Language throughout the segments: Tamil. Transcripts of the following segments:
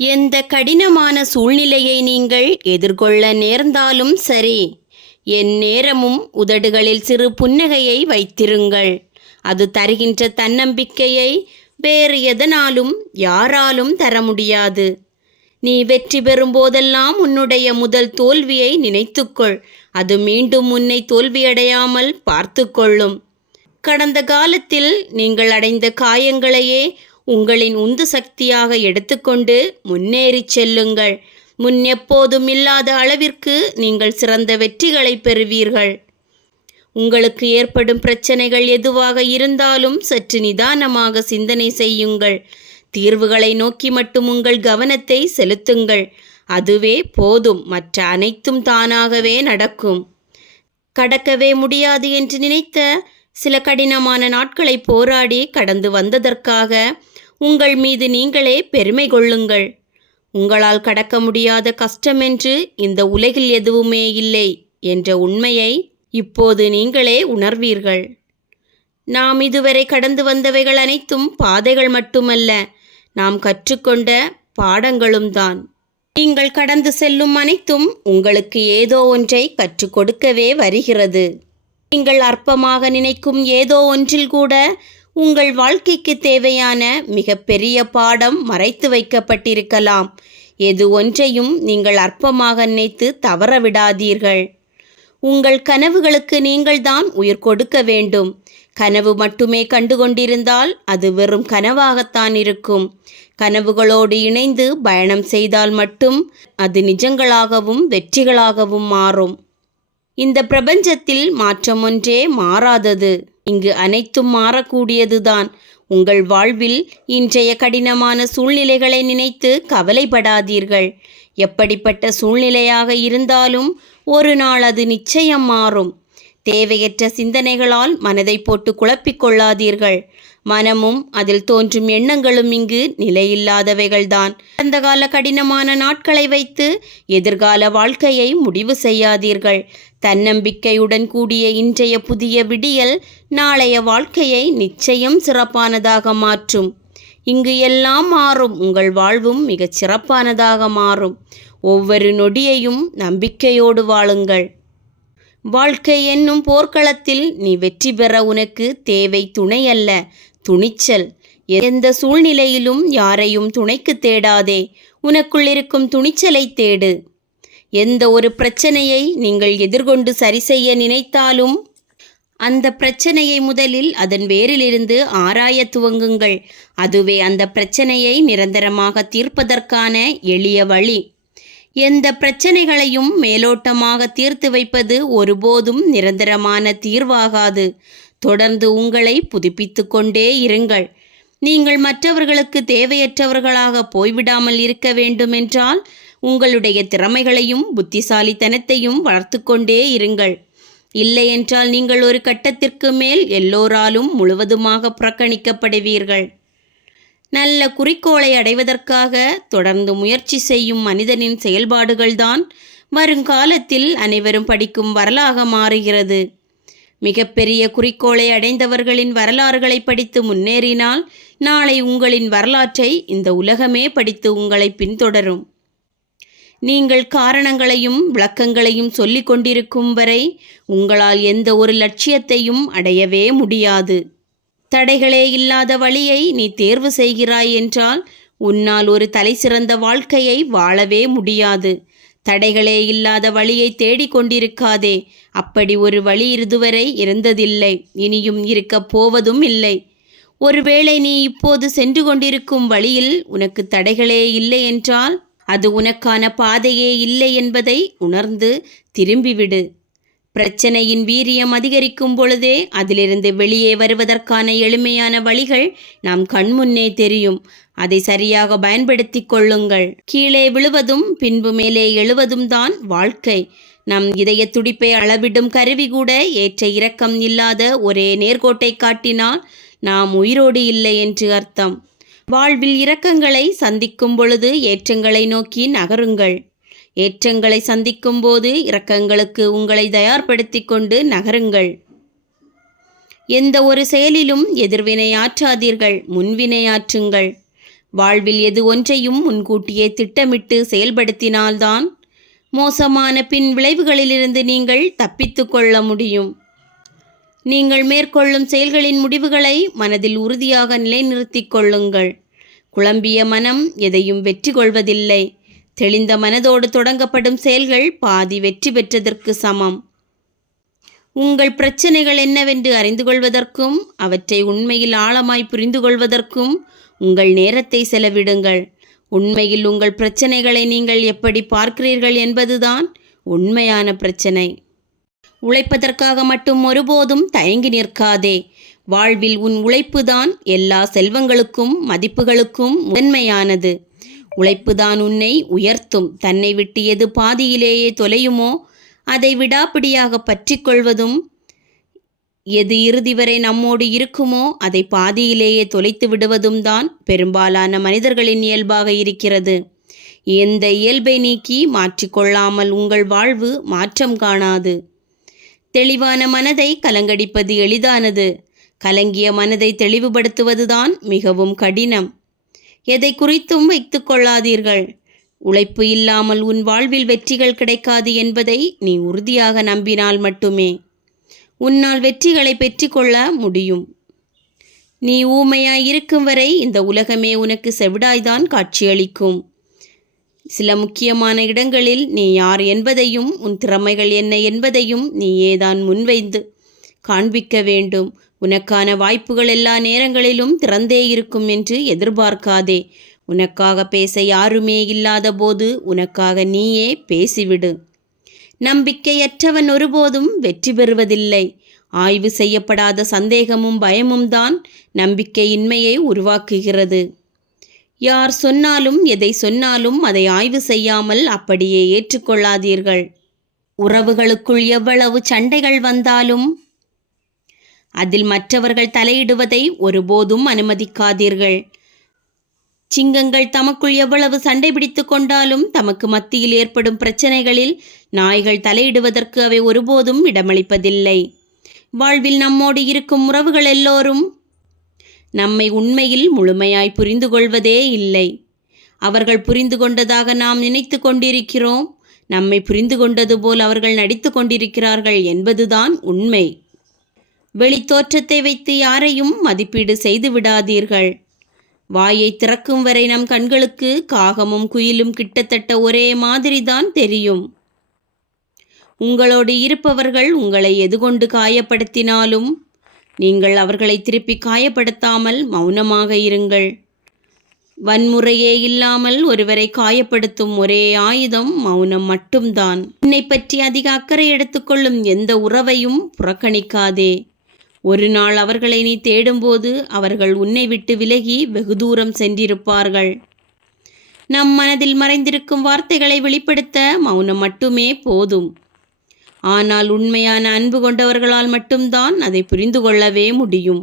எந்த கடினமான சூழ்நிலையை நீங்கள் எதிர்கொள்ள நேர்ந்தாலும் சரி, எந்நேரமும் உதடுகளில் சிறு புன்னகையை வைத்திருங்கள். அது தருகின்ற தன்னம்பிக்கையை வேறு எதனாலும் யாராலும் தர முடியாது. நீ வெற்றி பெறும்போதெல்லாம் உன்னுடைய முதல் தோல்வியை நினைத்துக்கொள். அது மீண்டும் உன்னை தோல்வியடையாமல் பார்த்து கொள்ளும். கடந்த காலத்தில் நீங்கள் அடைந்த காயங்களையே உங்களின் உந்து சக்தியாக எடுத்துக்கொண்டு முன்னேறிச் செல்லுங்கள். முன் எப்போதும் இல்லாத அளவிற்கு நீங்கள் சிறந்த வெற்றிகளை பெறுவீர்கள். உங்களுக்கு ஏற்படும் பிரச்சனைகள் எதுவாக இருந்தாலும் சற்று நிதானமாக சிந்தனை செய்யுங்கள். தீர்வுகளை நோக்கி மட்டும் உங்கள் கவனத்தை செலுத்துங்கள். அதுவே போதும். மற்ற அனைத்தும் தானாகவே நடக்கும். கடக்கவே முடியாது என்று நினைத்த சில கடினமான நாட்களை போராடி கடந்து வந்ததற்காக உங்கள் மீது நீங்களே பெருமை கொள்ளுங்கள். உங்களால் கடக்க முடியாத கஷ்டமென்று இந்த உலகில் எதுவுமே இல்லை என்ற உண்மையை இப்போது நீங்களே உணர்வீர்கள். நாம் இதுவரை கடந்து வந்தவைகள் அனைத்தும் பாதைகள் மட்டுமல்ல, நாம் கற்றுக்கொண்ட பாடங்களும் தான். நீங்கள் கடந்து செல்லும் அனைத்தும் உங்களுக்கு ஏதோ ஒன்றை கற்றுக் கொடுக்கவே வருகிறது. நீங்கள் அற்பமாக நினைக்கும் ஏதோ ஒன்றில் கூட உங்கள் வாழ்க்கைக்கு தேவையான மிகப்பெரிய பாடம் மறைத்து வைக்கப்பட்டிருக்கலாம். எது ஒன்றையும் நீங்கள் அற்பமாக நினைத்து தவற விடாதீர்கள். உங்கள் கனவுகளுக்கு நீங்கள்தான் உயிர் கொடுக்க வேண்டும். கனவு மட்டுமே கண்டுகொண்டிருந்தால் அது வெறும் கனவாகத்தான் இருக்கும். கனவுகளோடு இணைந்து பயணம் செய்தால் மட்டும் அது நிஜங்களாகவும் வெற்றிகளாகவும் மாறும். இந்த பிரபஞ்சத்தில் மாற்றம் ஒன்றே மாறாதது. இங்கு அனைத்தும் மாறக்கூடியதுதான். உங்கள் வாழ்வில் இன்றைய கடினமான சூழ்நிலைகளை நினைத்து கவலைப்படாதீர்கள். எப்படிப்பட்ட சூழ்நிலையாக இருந்தாலும் ஒரு நாள் அது நிச்சயம் மாறும். தேவையற்ற சிந்தனைகளால் மனதை போட்டு குழப்பிக் கொள்ளாதீர்கள். மனமும் அதில் தோன்றும் எண்ணங்களும் இங்கு நிலையில்லாதவைகள்தான். கடந்த கால கடினமான நாட்களை வைத்து எதிர்கால வாழ்க்கையை முடிவு செய்யாதீர்கள். தன்னம்பிக்கையுடன் கூடிய இன்றைய புதிய விடியல் நாளைய வாழ்க்கையை நிச்சயம் சிறப்பானதாக மாற்றும். இங்கு எல்லாம் மாறும். உங்கள் வாழ்வும் மிகச் சிறப்பானதாக மாறும். ஒவ்வொரு நொடியையும் நம்பிக்கையோடு வாழுங்கள். வாழ்க்கை என்னும் போர்க்களத்தில் நீ வெற்றி பெற உனக்கு தேவை துணை அல்ல, துணிச்சல். எந்த சூழ்நிலையிலும் யாரையும் துணைக்கு தேடாதே, உனக்குள் இருக்கும் துணிச்சலை தேடு. எந்த ஒரு பிரச்சனையை நீங்கள் எதிர்கொண்டு சரி செய்ய நினைத்தாலும் அந்த பிரச்சனையை முதலில் அதன் வேரிலிருந்து ஆராய துவங்குங்கள். அதுவே அந்த பிரச்சனையை நிரந்தரமாக தீர்ப்பதற்கான எளிய வழி. எந்த பிரச்சனைகளையும் மேலோட்டமாக தீர்த்து வைப்பது ஒருபோதும் நிரந்தரமான தீர்வாகாது. தொடர்ந்து உங்களை புதுப்பித்து கொண்டே இருங்கள். நீங்கள் மற்றவர்களுக்கு தேவையற்றவர்களாக போய்விடாமல் இருக்க வேண்டுமென்றால் உங்களுடைய திறமைகளையும் புத்திசாலித்தனத்தையும் வளர்த்து கொண்டே இருங்கள். இல்லையென்றால் நீங்கள் ஒரு கட்டத்திற்கு மேல் எல்லோராலும் முழுவதுமாக புறக்கணிக்கப்படுவீர்கள். நல்ல குறிக்கோளை அடைவதற்காக தொடர்ந்து முயற்சி செய்யும் மனிதனின் செயல்பாடுகள்தான் வருங்காலத்தில் அனைவரும் படிக்கும் வரலாக மாறுகிறது. மிகப்பெரிய குறிக்கோளை அடைந்தவர்களின் வரலாறுகளை படித்து முன்னேறினால் நாளை உங்களின் வரலாற்றை இந்த உலகமே படித்து உங்களை பின்தொடரும். நீங்கள் காரணங்களையும் விளக்கங்களையும் சொல்லிக் கொண்டிருக்கும் வரை உங்களால் எந்த ஒரு லட்சியத்தையும் அடையவே முடியாது. தடைகளே இல்லாத வழியை நீ தேர்வு செய்கிறாய் என்றால் உன்னால் ஒரு தலைசிறந்த வாழ்க்கையை வாழவே முடியாது. தடைகளே இல்லாத வழியை தேடிக்கொண்டிருக்காதே. அப்படி ஒரு வழி இதுவரை இருந்ததில்லை, இனியும் இருக்கப் போவதும் இல்லை. ஒருவேளை நீ இப்போது சென்று கொண்டிருக்கும் வழியில் உனக்கு தடைகளே இல்லை என்றால் அது உனக்கான பாதையே இல்லை என்பதை உணர்ந்து திரும்பிவிடு. பிரச்சனையின் வீரியம் அதிகரிக்கும் பொழுதே அதிலிருந்து வெளியே வருவதற்கான எளிமையான வழிகள் நம் கண்முன்னே தெரியும். அதை சரியாக பயன்படுத்தி கொள்ளுங்கள். கீழே விழுவதும் பின்பு மேலே எழுவதும் தான் வாழ்க்கை. நம் இதய துடிப்பை அளவிடும் கருவி கூட ஏற்ற இறக்கம் இல்லாத ஒரே நேர்கோட்டை காட்டினால் நாம் உயிரோடு இல்லை என்று அர்த்தம். வாழ்வில் இரக்கங்களை சந்திக்கும் பொழுது ஏற்றங்களை நோக்கி நகருங்கள். ஏற்றங்களை சந்திக்கும் போது இரக்கங்களுக்கு உங்களை தயார்படுத்தி கொண்டு நகருங்கள். எந்த ஒரு செயலிலும் எதிர்வினையாற்றாதீர்கள், முன்வினையாற்றுங்கள். வாழ்வில் எது ஒன்றையும் முன்கூட்டியே திட்டமிட்டு செயல்படுத்தினால்தான் மோசமான பின் விளைவுகளிலிருந்து நீங்கள் தப்பித்து கொள்ள முடியும். நீங்கள் மேற்கொள்ளும் செயல்களின் முடிவுகளை மனதில் உறுதியாக நிலைநிறுத்திக் கொள்ளுங்கள். குழம்பிய மனம் எதையும் வெற்றி கொள்வதில்லை. தெளிந்த மனதோடு தொடங்கப்படும் செயல்கள் பாதி வெற்றி பெற்றதற்கு சமம். உங்கள் பிரச்சனைகள் என்னவென்று அறிந்து கொள்வதற்கும் அவற்றை உண்மையில் ஆழமாய் புரிந்து கொள்வதற்கும் உங்கள் நேரத்தை செலவிடுங்கள். உண்மையில் உங்கள் பிரச்சனைகளை நீங்கள் எப்படி பார்க்கிறீர்கள் என்பதுதான் உண்மையான பிரச்சனை. உழைப்பதற்காக மட்டும் ஒருபோதும் தயங்கி நிற்காதே. வாழ்வில் உன் உழைப்புதான் எல்லா செல்வங்களுக்கும் மதிப்புகளுக்கும் முதன்மையானது. உழைப்புதான் உன்னை உயர்த்தும். தன்னை விட்டு எது பாதியிலேயே தொலையுமோ அதை விடாப்பிடியாக பற்றி கொள்வதும், எது இறுதி வரை நம்மோடு இருக்குமோ அதை பாதியிலேயே தொலைத்து விடுவதும் தான் பெரும்பாலான மனிதர்களின் இயல்பாக இருக்கிறது. எந்த இயல்பை நீக்கி மாற்றிக்கொள்ளாமல் உங்கள் வாழ்வு மாற்றம் காணாது. தெளிவான மனதை கலங்கடிப்பது எளிதானது. கலங்கிய மனதை தெளிவுபடுத்துவதுதான் மிகவும் கடினம். எதை குறித்தும் வைத்து கொள்ளாதீர்கள். உழைப்பு இல்லாமல் உன் வாழ்வில் வெற்றிகள் கிடைக்காது என்பதை நீ உறுதியாக நம்பினால் மட்டுமே உன்னால் வெற்றிகளை பெற்றுக்கொள்ள முடியும். நீ ஊமையாய் இருக்கும் வரை இந்த உலகமே உனக்கு செவிடாய்தான் காட்சியளிக்கும். சில முக்கியமான இடங்களில் நீ யார் என்பதையும் உன் திறமைகள் என்ன என்பதையும் நீயேதான் முன்வைந்து காண்பிக்க வேண்டும். உனக்கான வாய்ப்புகள் எல்லா நேரங்களிலும் திறந்தே இருக்கும் என்று எதிர்பார்க்காதே. உனக்காக பேச யாருமே இல்லாத போது உனக்காக நீயே பேசிவிடு. நம்பிக்கையற்றவன் ஒருபோதும் வெற்றி பெறுவதில்லை. ஆய்வு செய்யப்படாத சந்தேகமும் பயமும் தான் நம்பிக்கையின்மையை உருவாக்குகிறது. யார் சொன்னாலும் எதை சொன்னாலும் அதை ஆய்வு செய்யாமல் அப்படியே ஏற்றுக்கொள்ளாதீர்கள். உறவுகளுக்குள் எவ்வளவு சண்டைகள் வந்தாலும் அதில் மற்றவர்கள் தலையிடுவதை ஒருபோதும் அனுமதிக்காதீர்கள். சிங்கங்கள் தமக்குள் எவ்வளவு சண்டை பிடித்து கொண்டாலும் தமக்கு மத்தியில் ஏற்படும் பிரச்சனைகளில் நாய்கள் தலையிடுவதற்கு அவை ஒருபோதும் இடமளிப்பதில்லை. வாழ்வில் நம்மோடு இருக்கும் உறவுகள் எல்லோரும் நம்மை உண்மையில் முழுமையாய் புரிந்து கொள்வதே இல்லை. அவர்கள் புரிந்து கொண்டதாக நாம் நினைத்து கொண்டிருக்கிறோம். நம்மை புரிந்து கொண்டது போல் அவர்கள் நடித்து கொண்டிருக்கிறார்கள் என்பதுதான் உண்மை. வெளித்தோற்றத்தை வைத்து யாரையும் மதிப்பீடு செய்து விடாதீர்கள். வாயை திறக்கும் வரை நம் கண்களுக்கு காகமும் குயிலும் கிட்டத்தட்ட ஒரே மாதிரிதான் தெரியும். உங்களோடு இருப்பவர்கள் உங்களை எதுகொண்டு காயப்படுத்தினாலும் நீங்கள் அவர்களை திருப்பி காயப்படுத்தாமல் மௌனமாக இருங்கள். வன்முறையே இல்லாமல் ஒருவரை காயப்படுத்தும் ஒரே ஆயுதம் மௌனம் மட்டும்தான். உன்னை பற்றி அதிக அக்கறை எடுத்துக்கொள்ளும் எந்த உறவையும் புறக்கணிக்காதே. ஒரு நாள் அவர்களை நீ தேடும்போது அவர்கள் உன்னை விட்டு விலகி வெகு தூரம் சென்றிருப்பார்கள். நம் மனதில் மறைந்திருக்கும் வார்த்தைகளை வெளிப்படுத்த மௌனம் மட்டுமே போதும். ஆனால் உண்மையான அன்பு கொண்டவர்களால் மட்டும்தான் அதை புரிந்து கொள்ளவே முடியும்.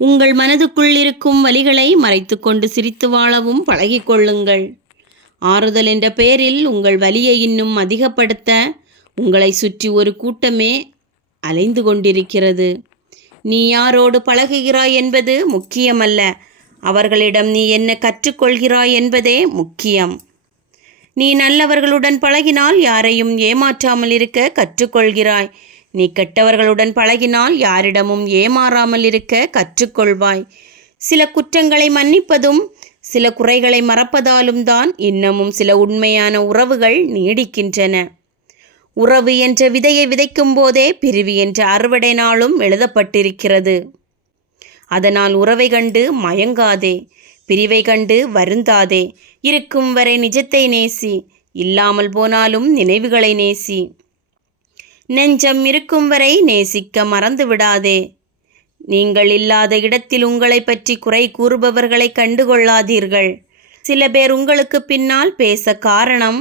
உங்கள் மனதுக்குள் இருக்கும் வலிகளை மறைத்துக்கொண்டு சிரித்து வாழவும் பழகிக்கொள்ளுங்கள். ஆறுதல் என்ற பெயரில் உங்கள் வலியை இன்னும் அதிகப்படுத்த உங்களை சுற்றி ஒரு கூட்டமே அலைந்து கொண்டிருக்கிறது. நீ யாரோடு பழகுகிறாய் என்பது முக்கியமல்ல, அவர்களிடம் நீ என்ன கற்றுக்கொள்கிறாய் என்பதே முக்கியம். நீ நல்லவர்களுடன் பழகினால் யாரையும் ஏமாற்றாமல் இருக்க கற்றுக்கொள்கிறாய். நீ கெட்டவர்களுடன் பழகினால் யாரிடமும் ஏமாறாமல் இருக்க கற்றுக்கொள்வாய். சில குற்றங்களை மன்னிப்பதும் சில குறைகளை மறப்பதாலும் தான் இன்னமும் சில உண்மையான உறவுகள் நீடிக்கின்றன. உறவு என்ற விதையை விதைக்கும் போதே பிரிவு என்ற அறுவடை நாளும் எழுதப்பட்டிருக்கிறது. அதனால் உறவை கண்டு மயங்காதே, பிரிவை கண்டு வருந்தாதே. இருக்கும் வரை நிஜத்தை நேசி, இல்லாமல் போனாலும் நினைவுகளை நேசி. நெஞ்சம் இருக்கும் வரை நேசிக்க மறந்து விடாதே. நீங்கள் இல்லாத இடத்தில் உங்களை பற்றி குறை கூறுபவர்களை கண்டுகொள்ளாதீர்கள். சில பேர் உங்களுக்கு பின்னால் பேச காரணம்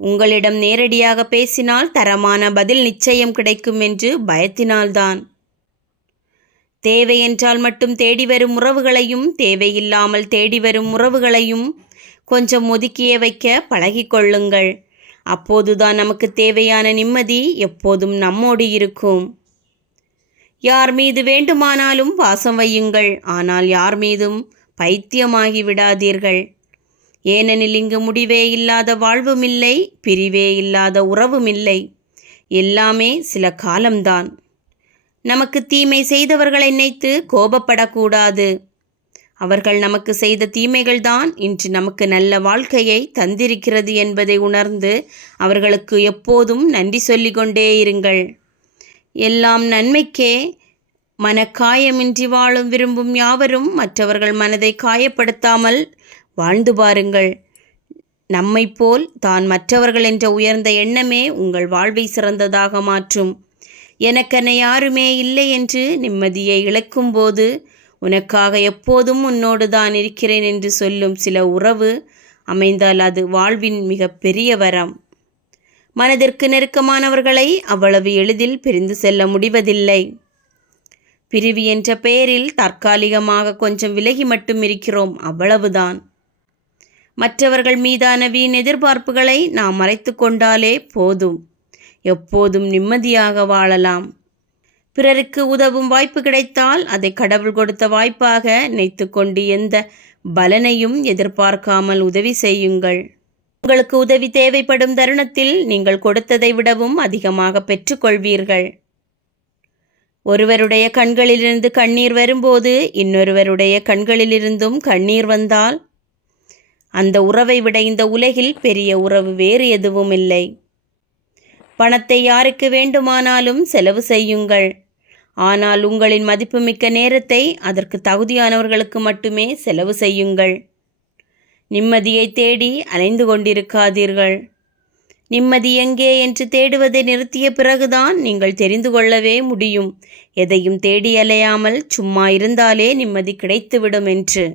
உங்களிடம் நேரடியாக பேசினால் தரமான பதில் நிச்சயம் கிடைக்கும் என்று பயத்தினால்தான். தேவை என்றால் மட்டும் தேடி வரும் உறவுகளையும் தேவையில்லாமல் தேடி வரும் உறவுகளையும் கொஞ்சம் ஒதுக்கியே வைக்க பழகிக்கொள்ளுங்கள். அப்போதுதான் நமக்கு தேவையான நிம்மதி எப்போதும் நம்மோடு இருக்கும். யார் மீது வேண்டுமானாலும் பாசம் வையுங்கள், ஆனால் யார் மீதும் பைத்தியமாகி விடாதீர்கள். ஏனெனில் இங்கு முடிவே இல்லாத வாழ்வும் இல்லை, பிரிவே இல்லாத உறவும் இல்லை. எல்லாமே சில காலம்தான். நமக்கு தீமை செய்தவர்களை நினைத்து கோபப்படக்கூடாது. அவர்கள் நமக்கு செய்த தீமைகள்தான் இன்று நமக்கு நல்ல வாழ்க்கையை தந்திருக்கிறது என்பதை உணர்ந்து அவர்களுக்கு எப்போதும் நன்றி சொல்லிக்கொண்டே இருங்கள். எல்லாம் நன்மைக்கே. மனக்காயமின்றி வாழும் விரும்பும் யாவரும் மற்றவர்கள் மனதை காயப்படுத்தாமல் வாழ்ந்து பாருங்கள். நம்மை போல் தான் மற்றவர்கள் என்ற உயர்ந்த எண்ணமே உங்கள் வாழ்வை சிறந்ததாக மாற்றும். எனக்கென யாருமே இல்லை என்று நிம்மதியை இழக்கும்போது உனக்காக எப்போதும் உன்னோடு தான் இருக்கிறேன் என்று சொல்லும் சில உறவு அமைந்தால் அது வாழ்வின் மிக பெரிய வரம். மனதிற்கு நெருக்கமானவர்களை அவ்வளவு எளிதில் பிரிந்து செல்ல முடிவதில்லை. பிரிவு என்ற பெயரில் தற்காலிகமாக கொஞ்சம் விலகி மட்டும் இருக்கிறோம், அவ்வளவுதான். மற்றவர்கள் மீதான வீண் எதிர்பார்ப்புகளை நாம் மறைத்து கொண்டாலே போதும். எப்போதும் நிம்மதியாக வாழலாம். பிறருக்கு உதவும் வாய்ப்பு கிடைத்தால் அதை கடவுள் கொடுத்த வாய்ப்பாக நினைத்து கொண்டு எந்த பலனையும் எதிர்பார்க்காமல் உதவி செய்யுங்கள். உங்களுக்கு உதவி தேவைப்படும் தருணத்தில் நீங்கள் கொடுத்ததை விடவும் அதிகமாக பெற்றுக்கொள்வீர்கள். ஒருவருடைய கண்களிலிருந்து கண்ணீர் வரும்போது இன்னொருவருடைய கண்களிலிருந்தும் கண்ணீர் வந்தால் அந்த உறவை விட இந்த உலகில் பெரிய உறவு வேறு எதுவும் இல்லை. பணத்தை யாருக்கு வேண்டுமானாலும் செலவு செய்யுங்கள். ஆனால் உங்களின் மதிப்புமிக்க நேரத்தை அதற்கு தகுதியானவர்களுக்கு மட்டுமே செலவு செய்யுங்கள். நிம்மதியை தேடி அலைந்து கொண்டிருக்காதீர்கள். நிம்மதி எங்கே என்று தேடுவதை நிறுத்திய பிறகுதான் நீங்கள் தெரிந்து கொள்ளவே முடியும், எதையும் தேடி அலையாமல் சும்மா இருந்தாலே நிம்மதி கிடைத்துவிடும் என்று.